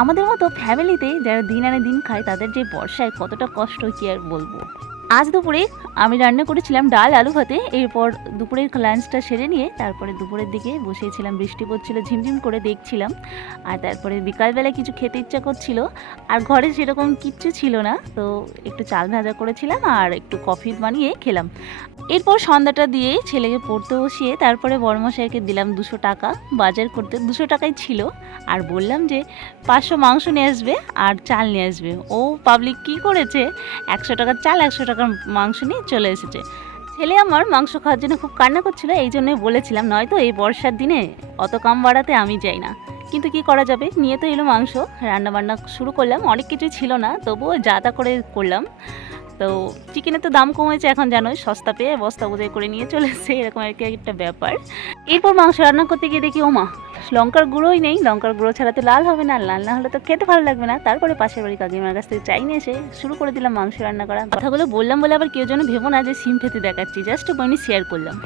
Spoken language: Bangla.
আমাদের মতো ফ্যামিলিতে যারা দিন আনে দিন খায়, তাদের যে বর্ষায় কতটা কষ্ট কি আর বলব? আজ দুপুরে আমি রান্না করেছিলাম ডাল, আলু ভাতে। এরপর দুপুরের লাঞ্চটা সেরে নিয়ে তারপরে দুপুরের দিকে বসেছিলাম বৃষ্টি পড়ছিল, ঝিমঝিম করে দেখছিলাম। আর তারপরে বিকালবেলা কিছু খেতে ইচ্ছা করছিল। আর ঘরে সেরকম কিচ্ছু ছিল না, তো একটু চাল ভাজা করেছিলাম আর একটু কফি বানিয়ে খেলাম। এরপর সন্ধ্যাটা দিয়ে ছেলেকে পড়তে বসিয়ে তারপরে বড়মশাইকে দিলাম দুশো টাকা, বাজার করতে। দুশো টাকাই ছিল। আর বললাম যে, পাঁচশো মাংস নিয়ে আসবে আর চাল নিয়ে আসবে। ও পাবলিক কি করেছে? একশো টাকার চাল, একশো টাকার মাংস নিয়ে চলে এসেছে। ছেলে আমার মাংস খাওয়ার জন্য খুব কান্না করছিল, এই জন্যই বলেছিলাম, নয়তো এই বর্ষার দিনে অত কাম বাড়াতে আমি যাই না। কিন্তু কি করা যাবে? নিয়ে তো এলো মাংস রান্না বান্না শুরু করলাম, অনেক কিছুই ছিল না, তবুও যা তা করে করলাম। তো চিকেনের তো দাম কমেছে এখন জানোই, সস্তা পেয়ে বস্তা বোঝাই করে নিয়ে চলেছে এরকম আর কি একটা ব্যাপার। এরপর মাংস রান্না করতে গিয়ে দেখি, ওমা, লঙ্কার গুঁড়োই নেই, লঙ্কার গুঁড়ো ছাড়া তো লাল হবে না, লাল না হলে তো খেতে ভালো লাগবে না। তারপরে পাশের বাড়ি কাকিমার কাছ থেকে চাই নিয়ে এসে শুরু করে দিলাম মাংস রান্না করা। কথাগুলো বললাম বলে আবার কেউ যেন ভেবো না যে সিম ফেতে দেখাচ্ছি, জাস্ট আমি শেয়ার করলাম।